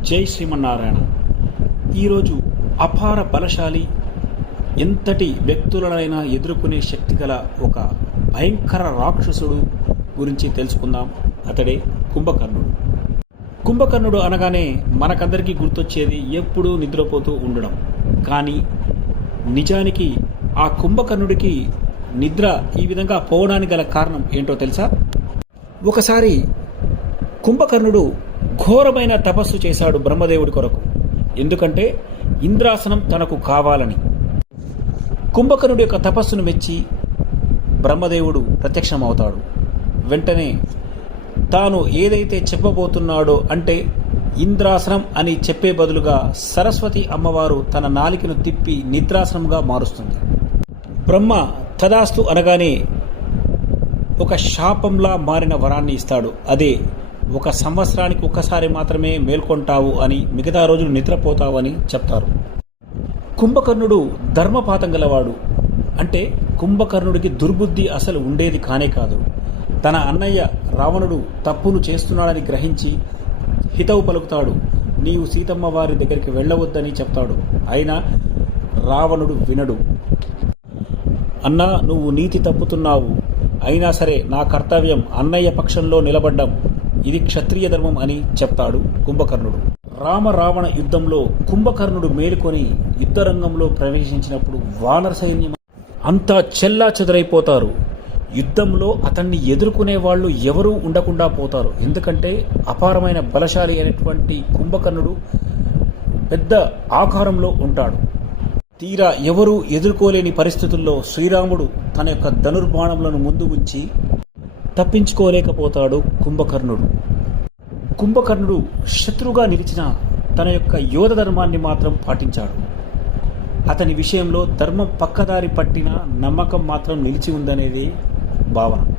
జై శ్రీమన్నారాయణ. ఈరోజు అపార బలశాలి ఎంతటి వ్యక్తులనైనా ఎదుర్కొనే శక్తి గల ఒక భయంకర రాక్షసుడు గురించి తెలుసుకుందాం. అతడే కుంభకర్ణుడు. కుంభకర్ణుడు అనగానే మనకందరికీ గుర్తొచ్చేది ఎప్పుడూ నిద్రపోతూ ఉండడం. కానీ నిజానికి ఆ కుంభకర్ణుడికి నిద్ర ఈ విధంగా పోవడానికి గల కారణం ఏంటో తెలుసా? ఒకసారి కుంభకర్ణుడు ఘోరమైన తపస్సు చేశాడు బ్రహ్మదేవుడి కొరకు. ఎందుకంటే ఇంద్రాసనం తనకు కావాలని. కుంభకర్ణుడి యొక్క తపస్సును మెచ్చి బ్రహ్మదేవుడు ప్రత్యక్షమవుతాడు. వెంటనే తాను ఏదైతే చెప్పబోతున్నాడో అంటే ఇంద్రాసనం అని చెప్పే బదులుగా సరస్వతి అమ్మవారు తన నాలికను తిప్పి నిద్రాసనంగా మారుస్తుంది. బ్రహ్మ తదాస్తు అనగానే ఒక శాపంలా మారిన వరాన్ని ఇస్తాడు. అదే ఒక సంవత్సరానికి ఒక్కసారి మాత్రమే మేల్కొంటావు అని మిగతా రోజులు నిద్రపోతావని చెప్తారు. కుంభకర్ణుడు ధర్మపాతం గలవాడు. అంటే కుంభకర్ణుడికి దుర్బుద్ధి అసలు ఉండేది కానే కాదు. తన అన్నయ్య రావణుడు తప్పును చేస్తున్నాడని గ్రహించి హితవు పలుకుతాడు. నీవు సీతమ్మ వారి దగ్గరికి వెళ్ళవద్దని చెప్తాడు. అయినా రావణుడు వినడు. అన్నా నువ్వు నీతి తప్పుతున్నావు. అయినా సరే నా కర్తవ్యం అన్నయ్య పక్షంలో నిలబడ్డం. ఇది క్షత్రియ ధర్మం అని చెప్తాడు కుంభకర్ణుడు. రామ రావణ యుద్ధంలో కుంభకర్ణుడు మేలుకొని యుద్ధరంగంలో ప్రవేశించినప్పుడు వానర సైన్యం అంతా చెల్లా చెదరైపోతారు. యుద్ధంలో అతన్ని ఎదుర్కొనే వాళ్ళు ఎవరూ ఉండకుండా పోతారు. ఎందుకంటే అపారమైన బలశాలి అయినటువంటి కుంభకర్ణుడు పెద్ద ఆకారంలో ఉంటాడు. తీరా ఎవరూ ఎదుర్కోలేని పరిస్థితుల్లో శ్రీరాముడు తన యొక్క ధనుర్బాణములను ముందు ఉంచి తప్పించుకోలేకపోతాడు కుంభకర్ణుడు. కుంభకర్ణుడు శత్రువుగా నిలిచిన తన యొక్క యోధ ధర్మాన్ని మాత్రం పాటించాడు. అతని విషయంలో ధర్మం పక్కదారి పట్టిన నమ్మకం మాత్రం నిలిచి ఉందనేది భావన.